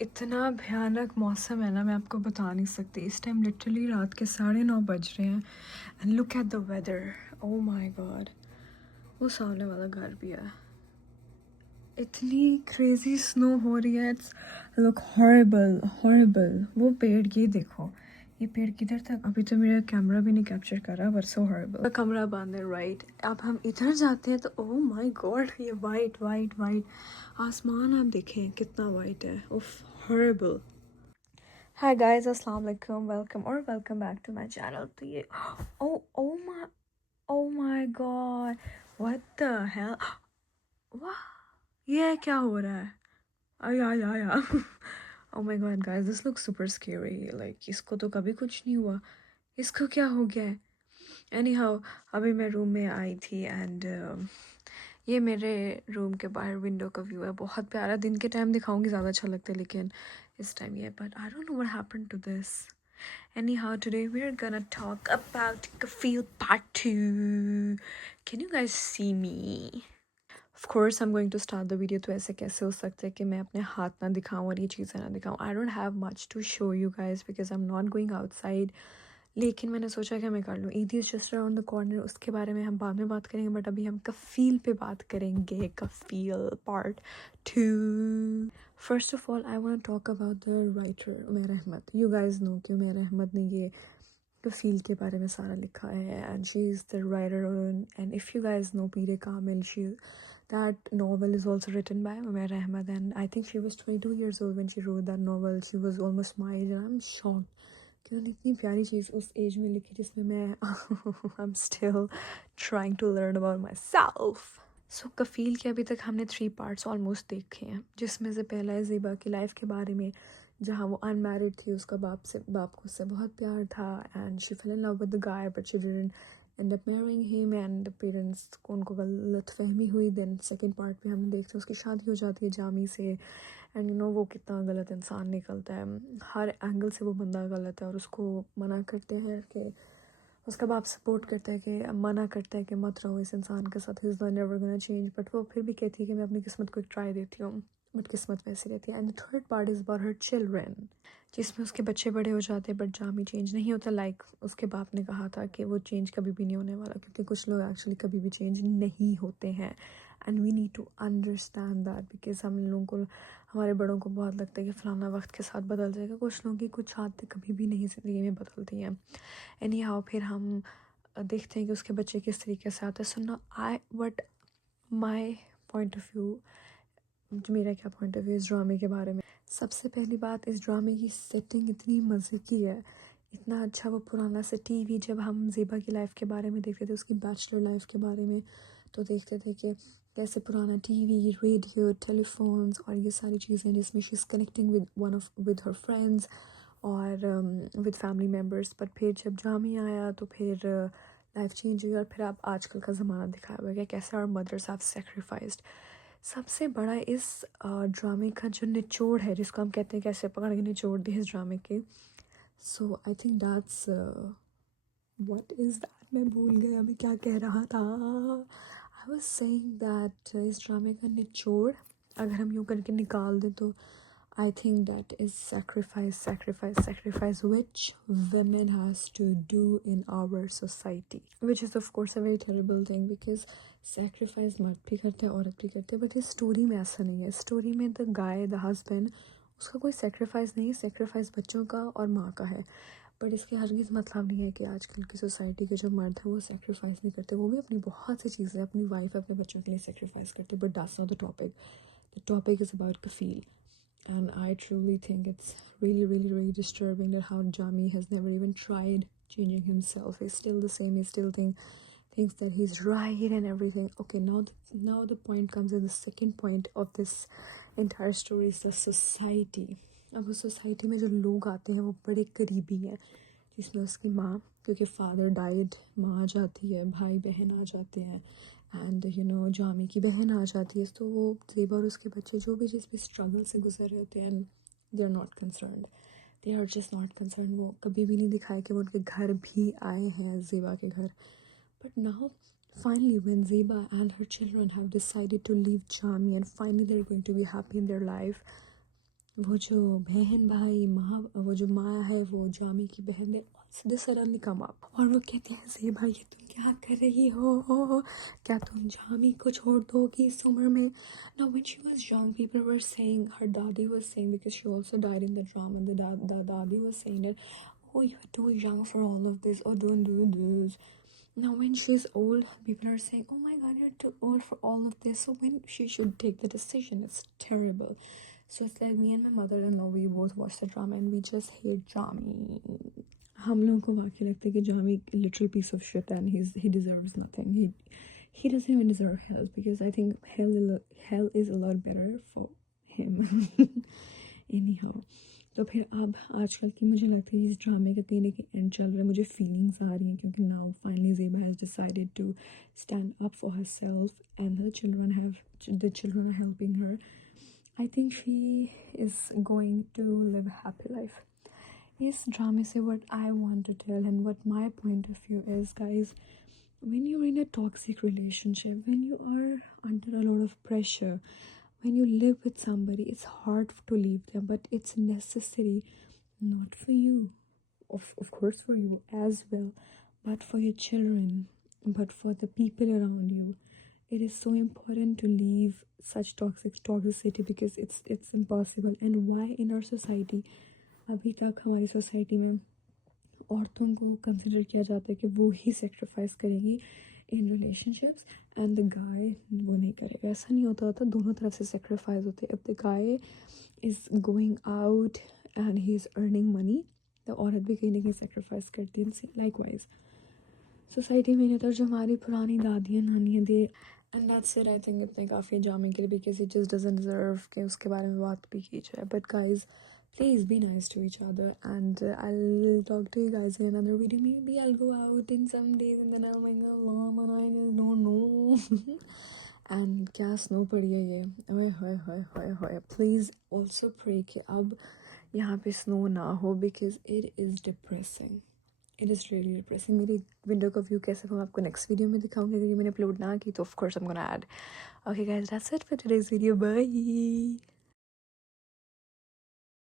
इतना भयानक मौसम है ना, मैं आपको बता नहीं सकती। इस टाइम लिटरली रात के 9:30 बज रहे हैं and look at the weather. Oh my God, वो सामने वाला घर भी है। इतनी क्रेजी स्नो हो रही है, इट्स लुक हॉरिबल हॉरिबल। वो पेड़, ये देखो, ये पेड़ किधर तक, अभी तो मेरा कैमरा भी नहीं कैप्चर कर रहा, बट सो हॉरिबल। कमरा बंद है, राइट। अब हम इधर जाते हैं तो ओह माय गॉड, ये वाइट वाइट वाइट आसमान आप देखें कितना वाइट है। उफ, हॉरिबल। हाय गाइस, अस्सलाम वालेकुम, welcome back to my channel. तो ये oh my God, what the hell, वाह, ये क्या हो रहा है? आया oh my God guys, this looks super scary. Like इसको तो कभी कुछ नहीं हुआ, इसको क्या हो गया है? एनी हाउ, अभी मैं रूम में आई थी एंड ये मेरे रूम के बाहर विंडो का व्यू है, बहुत प्यारा। दिन के टाइम दिखाऊंगी ज़्यादा अच्छा लगता है, लेकिन इस टाइम ये, but I don't know what happened to this. Anyhow, today we're gonna talk about Kafil Part 2. Can you guys see me? Of course, I'm going to start the video. तो ऐसे कैसे हो सकता है कि मैं अपने हाथ ना दिखाऊं और ये चीज़ें ना दिखाऊं? I don't have much to show you guys because I'm not going outside. लेकिन मैंने सोचा कि मैं कर लूँ। Eid is just around the corner, उसके बारे में हम बाद में बात करेंगे, बट अभी हम कफ़ील पे बात करेंगे। Kafeel part 2। First of all I want talk about the writer Umair Ahmed. You guys know कि उमैर अहमद ने ये कफ़ील के बारे में सारा लिखा है, and she is the writer. And if you guys know Peer Kamil, she that novel is also written by Umair Ahmad, and I think she was 22 years old when she wrote that novel. She was almost my age, and I'm shocked कि उन्होंने इतनी प्यारी चीज़ उस एज में लिखी जिसमें मैं I'm still trying to learn about myself. So कफ़ील के अभी तक हमने 3 पार्ट्स ऑलमोस्ट देखे हैं, जिसमें से पहला है ज़ेबा की लाइफ के बारे में, जहाँ वो अनमैरिड थी, उसका बाप को उससे बहुत प्यार था, and she fail in love with the guy but she didn't and up marrying him, and parents को उनको गलत फहमी हुई। देन सेकंड पार्ट पे हम देखते हैं उसकी शादी हो जाती है जामी से, एंड यू नो वो कितना गलत इंसान निकलता है। हर एंगल से वो बंदा गलत है, और उसको मना करते हैं कि, उसका बाप सपोर्ट करता है कि, मना करता है कि मत रहो इस इंसान के साथ, is never gonna change, but वो फिर भी कहती है कि मैं अपनी किस्मत को एक ट्राई देती हूँ, बट किस्मत वैसी रहती है। And third part is about her children, जिसमें उसके बच्चे बड़े हो जाते हैं बट जामी चेंज नहीं होता। लाइक उसके बाप ने कहा था कि वो चेंज कभी भी नहीं होने वाला, क्योंकि कुछ लोग एक्चुअली कभी भी चेंज नहीं होते हैं, and we need to understand that, because हम लोगों को, हमारे बड़ों को बहुत लगता है कि फ़लाना वक्त के साथ बदल जाएगा। कुछ लोगों की कुछ आदतें कभी भी नहीं ज़िंदगी में बदलती हैं। एनी हाउ, फिर हम देखते हैं कि उसके बच्चे किस तरीके से आते हैं। सो ना what my point of view, मेरा क्या पॉइंट ऑफ व्यू इस ड्रामे के बारे में। सबसे पहली बात, इस ड्रामे की सेटिंग इतनी मज़े की है, इतना अच्छा वो पुराना सा टीवी, जब हम ज़ेबा की लाइफ के बारे में देखते थे, उसकी बैचलर लाइफ के बारे में, तो देखते थे कि कैसे पुराना टीवी, रेडियो, टेलीफोन्स और ये सारी चीज़ें, जिसमें she is connecting with her friends और विद फैमिली मेम्बर्स। बट फिर जब जामी आया तो फिर लाइफ चेंज हुई, और फिर अब आजकल का ज़माना दिखाया हुआ है कैसे our mothers have sacrificed। सबसे बड़ा इस ड्रामे का जो निचोड़ है, जिसको हम कहते हैं कैसे पकड़ के निचोड़ दिए इस ड्रामे के, so I think that's what is that, मैं भूल गया मैं क्या कह रहा था। आई वाज सेइंग दैट इस ड्रामे का निचोड़ अगर हम यूँ करके निकाल दें तो I think that is sacrifice which women has to do in our society, which is of course a very terrible thing because sacrifice मर्द भी करते हैं, औरत भी करते हैं, but इस स्टोरी में ऐसा नहीं है। स्टोरी में the guy, the husband, उसका कोई sacrifice नहीं है, sacrifice बच्चों का और माँ का है। बट इसके हरगिज़ मतलब नहीं है कि आजकल की सोसाइटी के जो मर्द हैं वो सेक्रीफाइस नहीं करते, वो भी अपनी बहुत सी चीज़ें अपनी वाइफ अपने बच्चों के लिए सेक्रीफाइस करते, but that's not the topic is about Kafeel. And I truly think it's really disturbing that how Jami has never even tried changing himself. He's still the same. He still thinks that he's right and everything. Okay, now the point comes in the second point of this entire story is the society. अब उस सोसाइटी में जो लोग आते हैं वो बड़े करीबी हैं, जिसमें उसकी माँ, क्योंकि फादर डाइड, माँ आ जाती है, भाई बहन आ जाते हैं, एंड यू नो जामी की बहन आ जाती है। तो वो ज़ेबा और उसके बच्चे जो भी जिस भी स्ट्रगल से गुजर रहे होते हैं, they are not concerned, they are just not concern. वो कभी भी नहीं दिखाए कि वो उनके घर भी आए हैं, ज़ेबा के घर। But now finally when Zeba and her children have decided to leave Jami and finally they're going to be happy in their life, वो जो बहन भाई वो जो माँ है वो जामी की बहन है, सीधे सडनली कम अप और वो कहते हैं ज़ेबा ये तुम क्या कर रही हो, क्या तुम जामी को छोड़ दोगी इस उम्र में. Now when she was young, people were saying, her daddy was saying, because she also died in the drama, the daddy was saying that, oh, you're too young for all of this, oh, don't do this. Now when she's old, people are saying, oh my god, you're too old for all of this, so when she should take the decision, it's terrible. So it's like me and my mother-in-law, we both watch the drama and we just hate Jami. हम लोगों को वाकई लगता है कि Jami literal piece of shit and he deserves nothing. He doesn't even deserve hell, because I think hell is a lot better for him. Anyhow, तो फिर अब आजकल की मुझे लगता है इस ड्रामे का कहीं ना कहीं एंड चल रहा है. मुझे फीलिंग्स आ रही हैं क्योंकि now finally Zeba has decided to stand up for herself and the children are helping her. I think she is going to live a happy life. Yes, drama say what I want to tell and what my point of view is, guys. When you're in a toxic relationship, when you are under a lot of pressure, when you live with somebody, it's hard to leave them, but it's necessary, not for you, of course for you as well, but for your children, but for the people around you. It is so important to leave such toxicity because it's impossible. And why in our society अभी तक हमारी सोसाइटी में औरतों को कंसिडर किया जाता है कि वो ही सेक्रीफाइस करेगी in relationships and the guy वो नहीं करेगा. ऐसा नहीं होता दोनों तरफ से सेक्रीफाइस होते हैं. If the guy is going out and he is earning money, तो औरत भी कहीं ना कहीं सेक्रीफाइस करती है. लाइकवाइज सोसाइटी में तो जो हमारी पुरानी दादियाँ नानियाँ दे and that's it. I think इतने काफ़ी जामे के लिए, because it just doesn't deserve कि उसके बारे में बात भी की जाए. But guys, please be nice to each other, and I'll talk to you guys in another video. Maybe I'll go out in some days and then I'll make a vlog and I just don't know. And क्या snow पड़ी है ये, ओए होए होए होए होए. Please also pray कि अब यहाँ पे snow ना हो, because it is depressing. It is really depressing. मेरी विंडो का व्यू कैसे मैं आपको नेक्स्ट वीडियो में दिखाऊंगी. अगर ये मैंने अपलोड ना की तो of course I am gonna add. Okay guys, that's it for today's video. Bye.